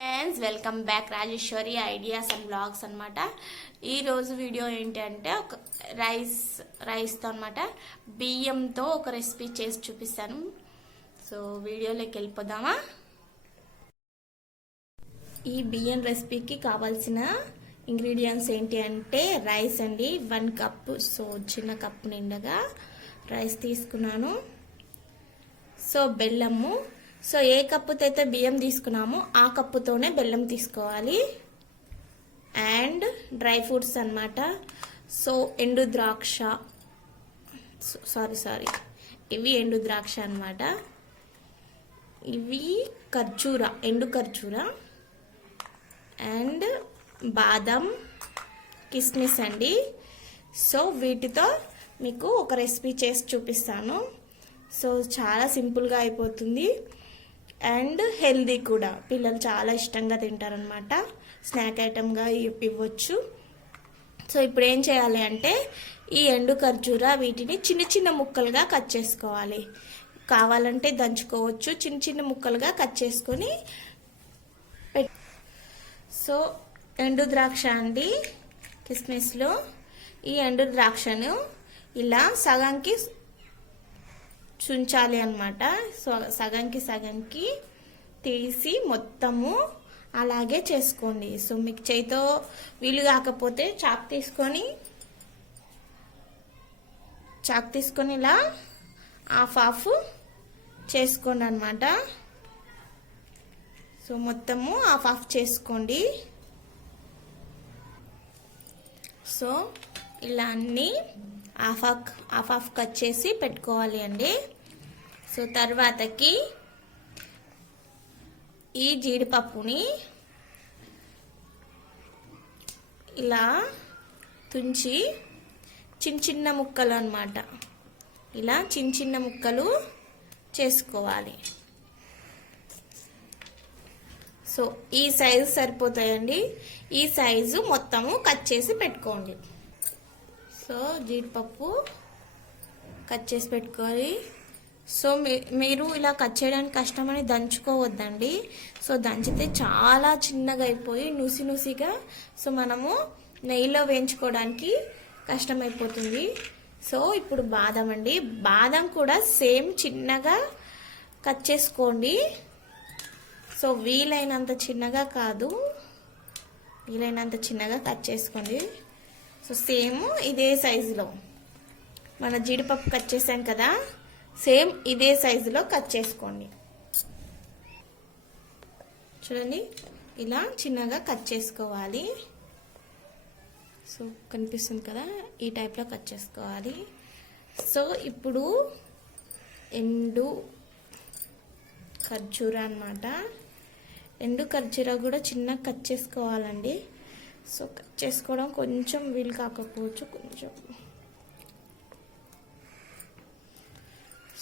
Friends welcome back Rajeshwari ideas and blogs అనమాట. ఈరోజు video ఏంటి అంటే ఒక రైస్తో అనమాట బియ్యంతో ఒక రెసిపీ చేసి చూపిస్తాను. సో వీడియోలోకి వెళ్ళిపోదామా. ఈ బియ్యం రెసిపీకి కావాల్సిన ఇంగ్రీడియంట్స్ ఏంటి అంటే రైస్ అండి, 1 కప్పు. సో చిన్న కప్పు నిండగా రైస్ తీసుకున్నాను. సో బెల్లము, సో ఏ కప్పుతో అయితే బియ్యం తీసుకున్నామో ఆ కప్పుతోనే బెల్లం తీసుకోవాలి. అండ్ డ్రై ఫ్రూట్స్ అన్నమాట. సో ఎండు ద్రాక్ష, సారీ ఇవి ఎండు ద్రాక్ష అన్నమాట. ఇవి ఖర్జూర, ఎండు ఖర్జూర. అండ్ బాదం, కిస్మిస్ అండి. సో వీటితో మీకు ఒక రెసిపీ చేసి చూపిస్తాను. సో చాలా సింపుల్గా అయిపోతుంది అండ్ హెల్దీ కూడా. పిల్లలు చాలా ఇష్టంగా తింటారనమాట. స్నాక్ ఐటమ్గా ఇవ్వచ్చు. సో ఇప్పుడు ఏం చేయాలి అంటే ఈ ఎండు ఖర్జూర వీటిని చిన్న చిన్న ముక్కలుగా కట్ చేసుకోవాలి. కావాలంటే దంచుకోవచ్చు. చిన్న చిన్న ముక్కలుగా కట్ చేసుకొని సో ఎండు ద్రాక్ష అండి, కిస్మిస్లో ఈ ఎండు ద్రాక్షను ఇలా సగంకి చుంచాలి అన్నమాట. సో సగంకి తీసి మొత్తము అలాగే చేసుకోండి. సో మీకు చేతితో వీలు కాకపోతే చాక్ తీసుకొని ఇలా హాఫ్ చేసుకోండి అన్నమాట. సో మొత్తము హాఫ్ చేసుకోండి. సో ఇలా అన్నీ హాఫ్ కట్ చేసి పెట్టుకోవాలి అండి. సో తర్వాతకి ఈ జీడిపప్పుని ఇలా తుంచి చిన్న చిన్న ముక్కలు అన్నమాట. ఇలా చిన్న చిన్న ముక్కలు చేసుకోవాలి. సో ఈ సైజు సరిపోతాయండి. ఈ సైజు మొత్తము కట్ చేసి పెట్టుకోండి. సో జీడిపప్పు కట్ చేసి పెట్టుకోవాలి. సో మీరు ఇలా కట్ చేయడానికి కష్టమని దంచుకోవద్దండి. సో దంచితే చాలా చిన్నగా అయిపోయి నూసిగా సో మనము నెయ్యిలో వేయించుకోవడానికి కష్టమైపోతుంది. సో ఇప్పుడు బాదం అండి, బాదం కూడా సేమ్ చిన్నగా కట్ చేసుకోండి. సో వీలైనంత చిన్నగా కాదు, వీలైనంత చిన్నగా కట్ చేసుకోండి. సో సేమ్ ఇదే సైజులో మన జీడిపప్పు కట్ చేసాం కదా, సేమ్ ఇదే సైజులో కట్ చేసుకోండి. చూడండి ఇలా చిన్నగా కట్ చేసుకోవాలి. సో కనిపిస్తుంది కదా, ఈ టైప్లో కట్ చేసుకోవాలి. సో ఇప్పుడు ఎండు ఖర్జూర అన్నమాట. ఎండు ఖర్జూర కూడా చిన్నగా కట్ చేసుకోవాలండి. సో కట్ చేసుకోవడం కొంచెం వీలు కాకపోవచ్చు, కొంచెం.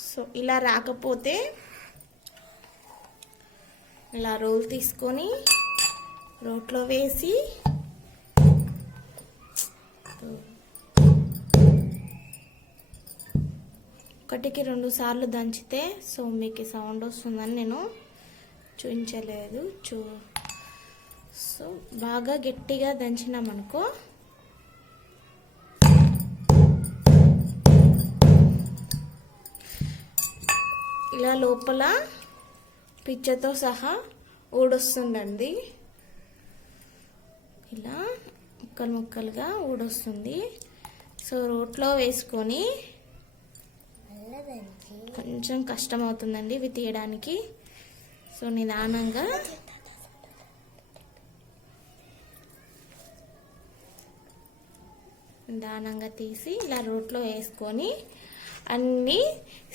సో ఇలా రాకపోతే ఇలా రోల్ తీసుకొని రోట్లో వేసి ఒకటికి 2 సార్లు దంచితే సో మీకు సౌండ్ వస్తుందని నేను చూపించలేదు. సో బాగా గట్టిగా దంచినామనుకో ఇలా లోపల పిచ్చతో సహా ఊడొస్తుందండి. ఇలా ముక్కలుగా ఊడొస్తుంది. సో రోట్లో వేసుకొని కొంచెం కష్టం అవుతుందండి ఇవి తీయడానికి. సో నిదానంగా తీసి ఇలా రోట్లో వేసుకొని అన్నీ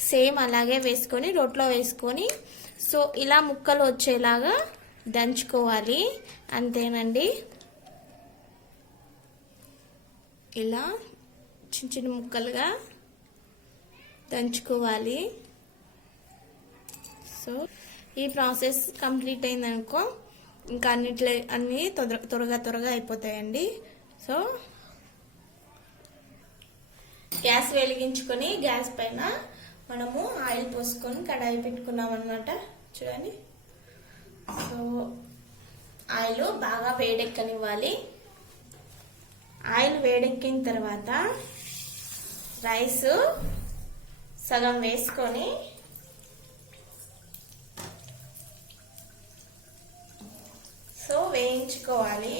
సేమ్ అలాగే వేసుకొని రోట్లో వేసుకొని సో ఇలా ముక్కలు వచ్చేలాగా దంచుకోవాలి. అంతేనండి. ఇలా చిన్న చిన్న ముక్కలుగా దంచుకోవాలి. సో ఈ ప్రాసెస్ కంప్లీట్ అయిందనుకో ఇంకా అన్నీ త్వరగా అయిపోతాయండి. సో గ్యాస్ వెలిగించుకొని గ్యాస్ పైన మనము ఆయిల్ పోసుకొని కడాయి పెట్టుకున్నాం అన్నమాట. చూడండి. సో ఆయిల్ బాగా వేడెక్కనివ్వాలి. ఆయిల్ వేడెక్కిన తర్వాత రైస్ సగం వేసుకొని వేయించుకోవాలి.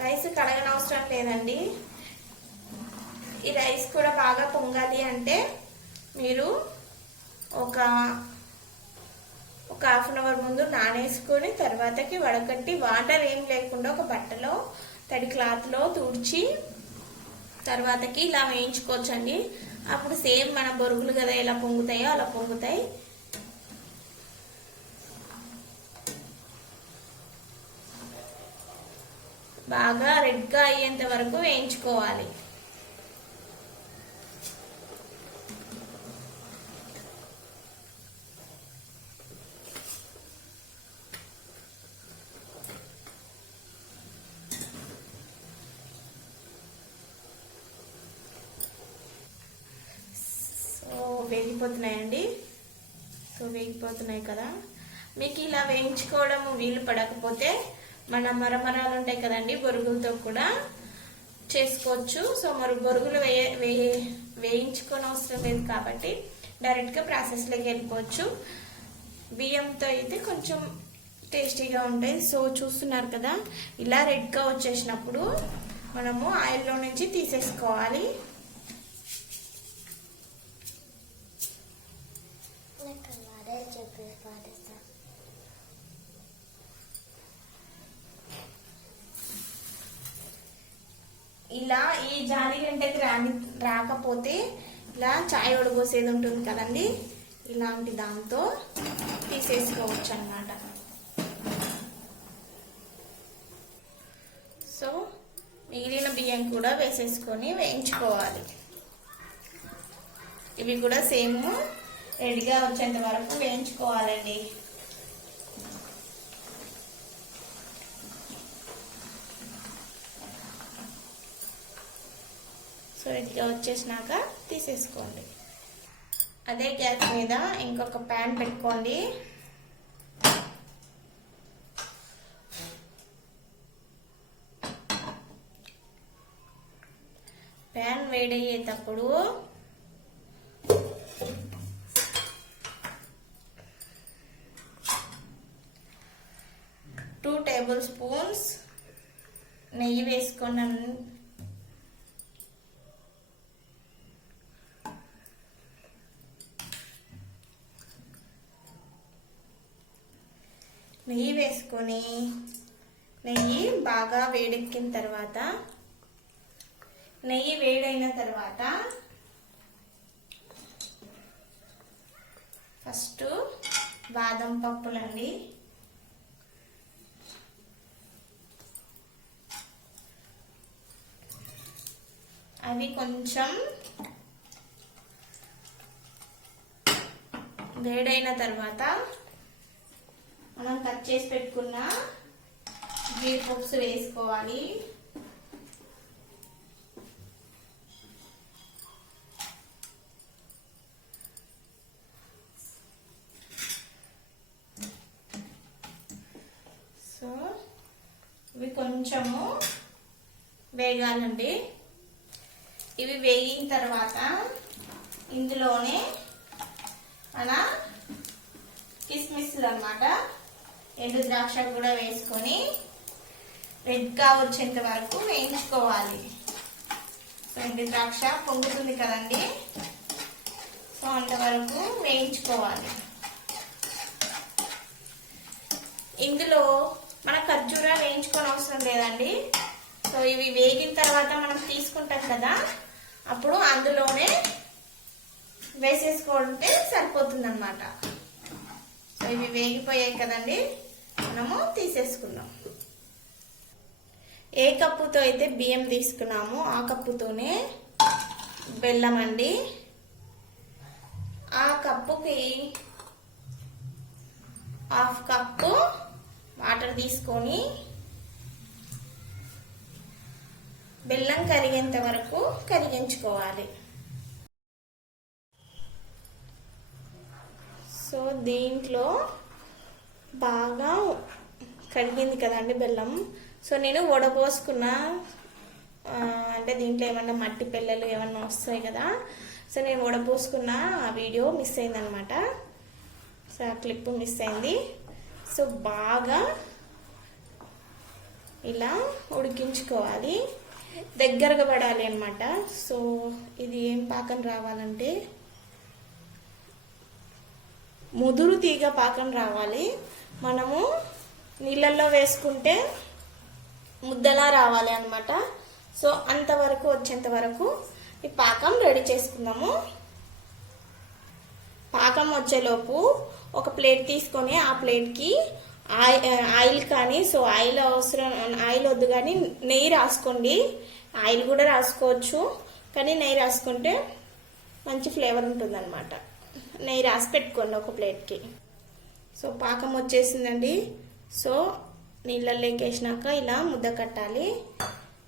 రైస్ కడగనవసరం లేదండి. ఈ రైస్ కూడా బాగా పొంగాలి అంటే మీరు ఒక హాఫ్ అన్ అవర్ ముందు నానేసుకొని తర్వాతకి వడకట్టి వాటర్ ఏం లేకుండా ఒక బట్టలో తడి క్లాత్లో తుడిచి తర్వాతకి ఇలా వేయించుకోవచ్చండి. అప్పుడు సేమ్ మన బొరుగులు కదా ఎలా పొంగుతాయో అలా పొంగుతాయి. బాగా రెడ్గా అయ్యేంత వరకు వేయించుకోవాలి. వేగిపోతున్నాయండి. వేగిపోతున్నాయి కదా. మీకు ఇలా వేయించుకోవడం వీలు పడకపోతే మన మరమరాలు ఉంటాయి కదండి, బొరుగులతో కూడా చేసుకోవచ్చు. బొరుగులు వేయించుకొని అవసరం లేదు కాబట్టి డైరెక్ట్గా ప్రాసెస్లోకి వెళ్ళిపోవచ్చు. బియ్యంతో అయితే కొంచెం టేస్టీగా ఉంటాయి. చూస్తున్నారు కదా, ఇలా రెడ్గా వచ్చేసినప్పుడు మనము ఆయిల్లో నుంచి తీసేసుకోవాలి. ఇలా ఈ జాలి గంటకి రాకపోతే ఇలా చాయ్ ఒడబోసేది ఉంటుంది కదండి, ఇలాంటి దాంతో తీసేసుకోవచ్చు అన్నమాట. మిగిలిన బియ్యం కూడా వేసేసుకొని వేయించుకోవాలి. ఇవి కూడా సేమ్ రెడీగా వచ్చేంత వరకు వేయించుకోవాలండి. రెడీగా వచ్చేసినాక తీసేసుకోండి. అదే గ్యాస్ మీద ఇంకొక ప్యాన్ పెట్టుకోండి. ప్యాన్ వేడయ్యేటప్పుడు 2 టేబుల్ స్పూన్స్ నెయ్యి వేసుకున్నాను. నెయ్యి వేసుకొని నెయ్యి బాగా వేడెక్కిన తర్వాత నెయ్యి వేడైన తర్వాత ఫస్ట్ బాదం పప్పులండి. అవి కొంచెం వేడైన తర్వాత మనం కట్ చేసి పెట్టుకున్న జీడిపప్స్ వేసుకోవాలి. ఇవి కొంచెము వేగాలండి. ఇవి వేగిన తర్వాత ఇందులోనే మన కిస్మిస్లు అన్నమాట, ఎండు ద్రాక్ష కూడా వేసుకొని రెడ్గా వచ్చేంత వరకు వేయించుకోవాలి. ఎండు ద్రాక్ష పొంగుతుంది కదండి, అంతవరకు వేయించుకోవాలి. ఇందులో మన ఖర్జూరా వేయించుకొని అవసరం లేదండి. ఇవి వేగిన తర్వాత మనం తీసుకుంటాం కదా, అప్పుడు అందులోనే వేసేసుకుంటే సరిపోతుంది అన్నమాట. ఇవి వేగిపోయాయి కదండి, మనము తీసేసుకున్నాం. ఏ కప్పుతో అయితే బియ్యం తీసుకున్నామో ఆ కప్పుతోనే బెల్లం అండి. ఆ కప్పుకి 1/2 కప్పు వాటర్ తీసుకొని బెల్లం కరిగేంత వరకు కరిగించుకోవాలి. సో దీంట్లో బాగా కరిగింది కదండి బెల్లం. సో నేను వడపోసుకున్న, అంటే దీంట్లో ఏమన్నా మట్టి పిల్లలు ఏమన్నా వస్తాయి కదా, సో నేను వడపోసుకున్న ఆ వీడియో మిస్ అయిందనమాట. సో ఆ క్లిప్ మిస్ అయింది. సో బాగా ఇలా ఉడికించుకోవాలి, దగ్గరగా పడాలి అనమాట. సో ఇది ఏం పాకం రావాలంటే ముదురు తీగ పాకం రావాలి. మనము నీళ్ళల్లో వేసుకుంటే ముద్దలా రావాలి అనమాట. సో అంతవరకు వచ్చేంత వరకు ఈ పాకం రెడీ చేసుకుందాము. పాకం వచ్చేలోపు ఒక ప్లేట్ తీసుకొని ఆ ప్లేట్కి ఆయిల్ కానీ, సో ఆయిల్ అవసరం, ఆయిల్ వద్దు కానీ నెయ్యి రాసుకోండి. ఆయిల్ కూడా రాసుకోవచ్చు, కానీ నెయ్యి రాసుకుంటే మంచి ఫ్లేవర్ ఉంటుంది అనమాట. నెయ్యి రాసి పెట్టుకోండి ఒక ప్లేట్కి. సో పాకం వచ్చేసిందండి. సో నీళ్ళలోకి వేసినాక ఇలా ముద్ద కట్టాలి.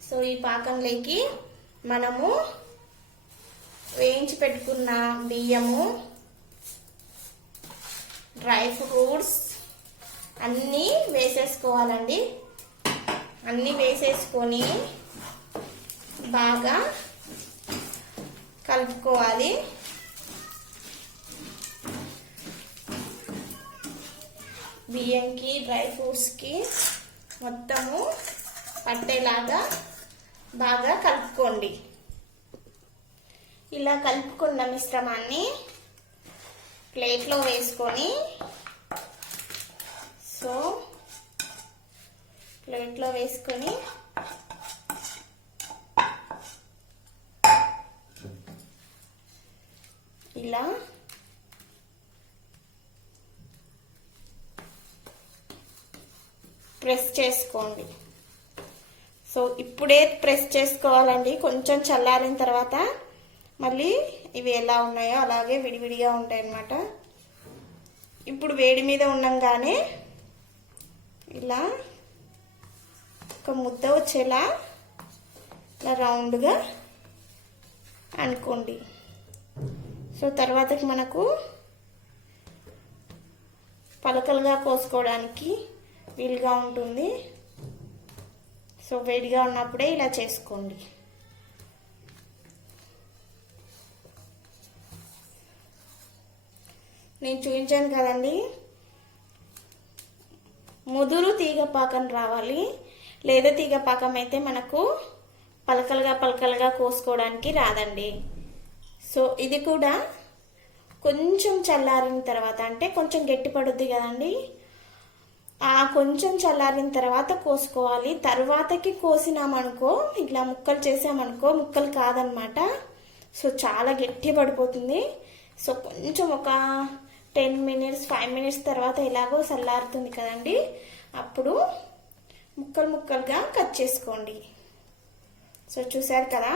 సో ఈ పాకంలోకి మనము వేయించి పెట్టుకున్న బియ్యము, డ్రై ఫ్రూట్స్ అన్నీ వేసేసుకోవాలండి. అన్నీ వేసేసుకొని బాగా కలుపుకోవాలి. బియ్యంకి డ్రై ఫ్రూట్స్కి మొత్తము పట్టేలాగా బాగా కలుపుకోండి. ఇలా కలుపుకున్న మిశ్రమాన్ని ప్లేట్లో వేసుకొని, సో ప్లేట్లో వేసుకొని ఇలా ప్రెస్ చేసుకోండి. సో ఇప్పుడే ప్రెస్ చేసుకోవాలండి, కొంచెం చల్లారిన తర్వాత మళ్ళీ ఇవి ఎలా ఉన్నాయో అలాగే విడివిడిగా ఉంటాయి అన్నమాట. ఇప్పుడు వేడి మీద ఉండంగానే ఇలా ఒక ముద్ద వచ్చేలా ఇలా రౌండ్గా అనుకోండి. సో తర్వాతకి మనకు పలకలుగా కోసుకోవడానికి వీలుగా ఉంటుంది. సో వేడిగా ఉన్నప్పుడే ఇలా చేసుకోండి. నేను చూపించాను కదండి, ముదురు తీగ పాకం రావాలి. లేదా తీగ పాకం అయితే మనకు పలకలుగా కోసుకోవడానికి రాదండి. సో ఇది కూడా కొంచెం చల్లారిన తర్వాత, అంటే కొంచెం గట్టి పడుద్ది కదండి, ఆ కొంచెం చల్లారిన తర్వాత కోసుకోవాలి. తర్వాతకి కోసినామనుకో, ఇట్లా ముక్కలు చేసామనుకో ముక్కలు కాదనమాట. సో చాలా గట్టి పడిపోతుంది. సో కొంచెం ఒక 10 minutes 5 minutes తర్వాత ఎలాగో చల్లారుతుంది కదండి, అప్పుడు ముక్కలుగా కట్ చేసుకోండి. సో చూసారు కదా,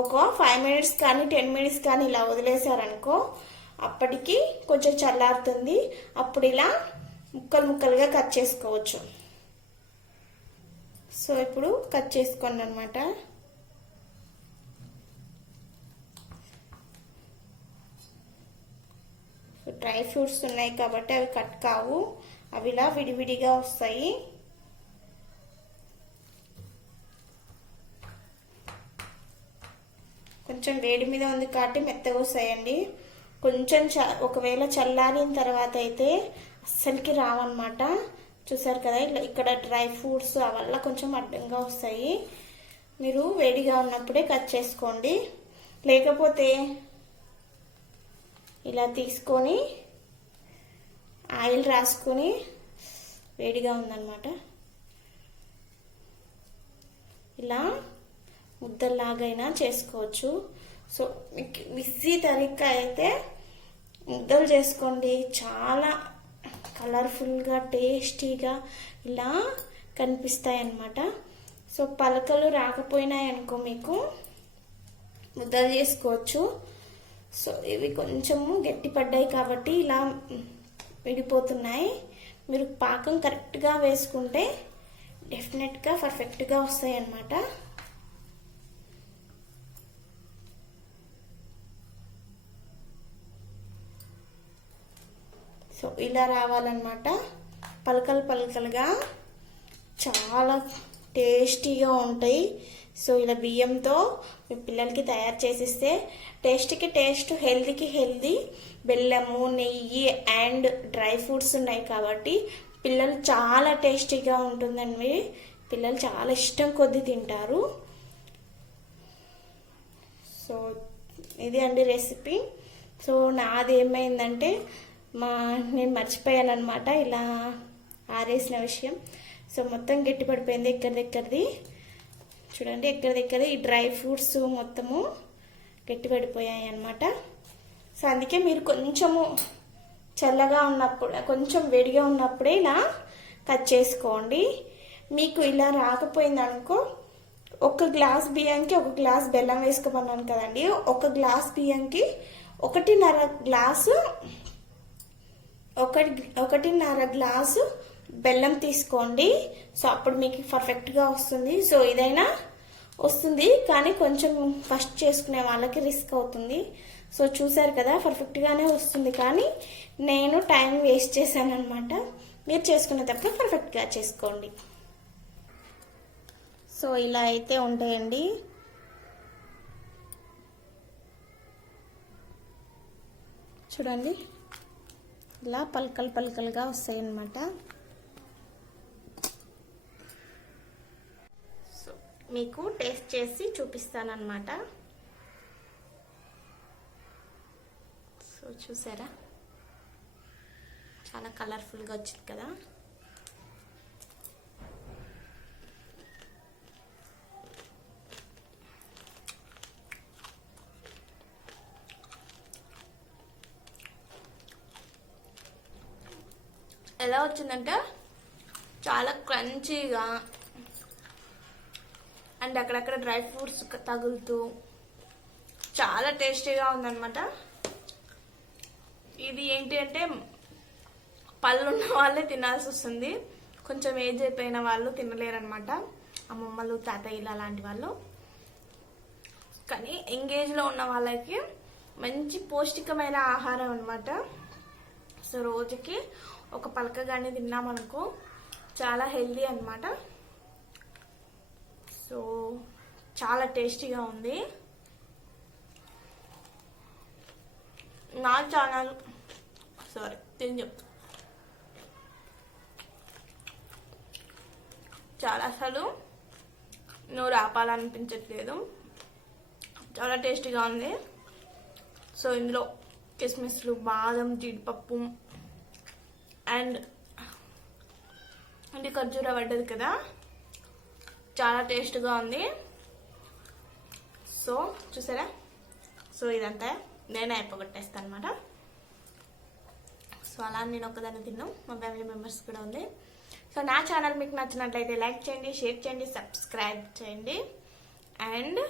ఒక 5 minutes కానీ 10 minutes కానీ ఇలా వదిలేసారనుకో, అప్పటికి కొంచెం చల్లారుతుంది. అప్పుడు ఇలా ముక్కలుగా కట్ చేసుకోవచ్చు. సో ఇప్పుడు కట్ చేసుకోండి అనమాట. డ్రై ఫ్రూట్స్ ఉన్నాయి కాబట్టి అవి కట్ కావు, అవి ఇలా విడివిడిగా వస్తాయి. కొంచెం వేడి మీద ఉంది కాబట్టి మెత్తగా వస్తాయండి. కొంచెం ఒకవేళ చల్లారిన తర్వాత అయితే అస్సలకి రావన్నమాట. చూసారు కదా, ఇట్లా ఇక్కడ డ్రై ఫ్రూట్స్ అవల్ల కొంచెం అడ్డంగా వస్తాయి. మీరు వేడిగా ఉన్నప్పుడే కట్ చేసుకోండి, లేకపోతే ఇలా తీసుకొని ఆయిల్ రాసుకొని, వేడిగా ఉందన్నమాట, ఇలా ముద్దలాగైనా చేసుకోవచ్చు. సో మీకు ఈజీ తరీకా అయితే ముద్దలు చేసుకోండి, చాలా కలర్ఫుల్గా టేస్టీగా ఇలా కనిపిస్తాయి అన్నమాట. సో పలకలు రాకపోయినాయనుకో మీకు ముద్దలు చేసుకోవచ్చు. సో ఇవి కొంచెము గట్టి పడ్డాయి కాబట్టి ఇలా విడిపోతున్నాయి. మీరు పాకం కరెక్ట్గా వేసుకుంటే డెఫినెట్గా పర్ఫెక్ట్గా వస్తాయి అన్నమాట. సో ఇలా రావాలన్నమాట, పలకలు పలకలుగా చాలా టేస్టీగా ఉంటాయి. సో ఇలా బియ్యంతో మీ పిల్లలకి తయారు చేసిస్తే టేస్ట్కి టేస్ట్, హెల్తీకి హెల్తీ, బెల్లము, నెయ్యి అండ్ డ్రై ఫ్రూట్స్ ఉన్నాయి కాబట్టి పిల్లలు చాలా టేస్టీగా ఉంటుందండి. పిల్లలు చాలా ఇష్టం కొద్ది తింటారు. సో ఇది అండి రెసిపీ. సో నాది ఏమైందంటే నేను మర్చిపోయాను అనమాట ఇలా ఆరేసిన విషయం. సో మొత్తం గట్టి పడిపోయింది ఎక్కడిదెక్కడిది. చూడండి ఎక్కడిదెక్కడి ఈ డ్రై ఫ్రూట్స్ మొత్తము గట్టి పడిపోయాయి అన్నమాట. సో అందుకే మీరు కొంచెము చల్లగా ఉన్నప్పుడు, కొంచెం వేడిగా ఉన్నప్పుడే ఇలా కట్ చేసుకోండి. మీకు ఇలా రాకపోయింది అనుకో, ఒక గ్లాస్ బియ్యంకి ఒక గ్లాస్ బెల్లం వేసుకోమన్నాను కదండి. ఒక గ్లాస్ బియ్యంకి 1.5 గ్లాసు బెల్లం తీసుకోండి. సో అప్పుడు మీకు పర్ఫెక్ట్గా వస్తుంది. సో ఇదైనా వస్తుంది, కానీ కొంచెం ఫస్ట్ చేసుకునే వాళ్ళకి రిస్క్ అవుతుంది. సో చూసారు కదా, పర్ఫెక్ట్గానే వస్తుంది, కానీ నేను టైం వేస్ట్ చేశాను అనమాట. మీరు చేసుకునేటప్పుడు పర్ఫెక్ట్గా చేసుకోండి. సో ఇలా అయితే ఉంటాయండి. చూడండి ఇలా పలకలుగా వస్తాయి అన్నమాట. సో మీకు టేస్ట్ చేసి చూపిస్తానన్నమాట. సో చూసారా, చాలా కలర్ఫుల్గా వచ్చింది కదా. ఎలా వచ్చిందంటే చాలా క్రంచీగా అండ్ అక్కడక్కడ డ్రై ఫ్రూట్స్ తగులుతూ చాలా టేస్టీగా ఉందన్నమాట. ఇది ఏంటి అంటే పళ్ళు ఉన్న వాళ్ళే తినాల్సి వస్తుంది, కొంచెం ఏజ్ అయిపోయిన వాళ్ళు తినలేరనమాట, అమ్మమ్మలు, తాతయ్యలు అలాంటి వాళ్ళు. కానీ ఎంగేజ్లో ఉన్న వాళ్ళకి మంచి పౌష్టికమైన ఆహారం అనమాట. సో రోజుకి ఒక పలకగానే తిన్నామనుకో చాలా హెల్దీ అనమాట. సో చాలా టేస్టీగా ఉంది. నా ఛానల్ తిని చెప్తా, చాలా అసలు నోరు ఆపాలనిపించట్లేదు, చాలా టేస్టీగా ఉంది. సో ఇందులో కిస్మిస్లు, బాదం, జీడిపప్పు అండ్ ఇది ఖర్జూర పడ్డది కదా, చాలా టేస్ట్గా ఉంది. సో చూసారా, సో ఇదంతా నేనే అయిపోగొట్టేస్తాను అనమాట. సో అలా నేను ఒక్కదాన్ని తిన్నాం, మా ఫ్యామిలీ మెంబర్స్ కూడా ఉంది. సో నా ఛానల్ మీకు నచ్చినట్లయితే లైక్ చేయండి, షేర్ చేయండి, సబ్స్క్రైబ్ చేయండి అండ్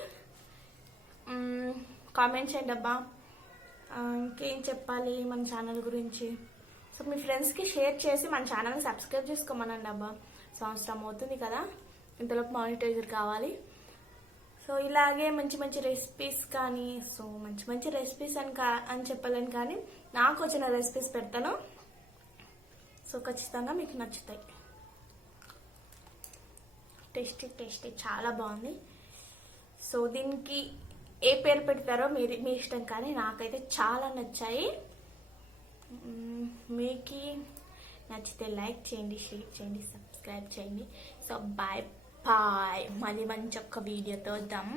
కామెంట్ చేయండి అబ్బా, ఇంకేం చెప్పాలి మన ఛానల్ గురించి. సో మీ ఫ్రెండ్స్కి షేర్ చేసి మన ఛానల్ని సబ్స్క్రైబ్ చేసుకోమనండి అబ్బా. సంవత్సరం అవుతుంది కదా, ఇంతలోపు మానిటైజర్ కావాలి. సో ఇలాగే మంచి మంచి రెసిపీస్ కానీ, సో మంచి మంచి రెసిపీస్ అని చెప్పలేను, కానీ నాకు వచ్చిన రెసిపీస్ పెడతాను. సో ఖచ్చితంగా మీకు నచ్చుతాయి. టేస్టీ చాలా బాగుంది. సో దీనికి ఏ పేరు పెడతారో మీ ఇష్టం, కానీ నాకైతే చాలా నచ్చాయి. మీకు నచ్చితే లైక్ చేయండి, షేర్ చేయండి, సబ్స్క్రైబ్ చేయండి. సో బాయ్ బాయ్, మళ్ళీ మంచి ఒక్క వీడియోతో వద్దాం.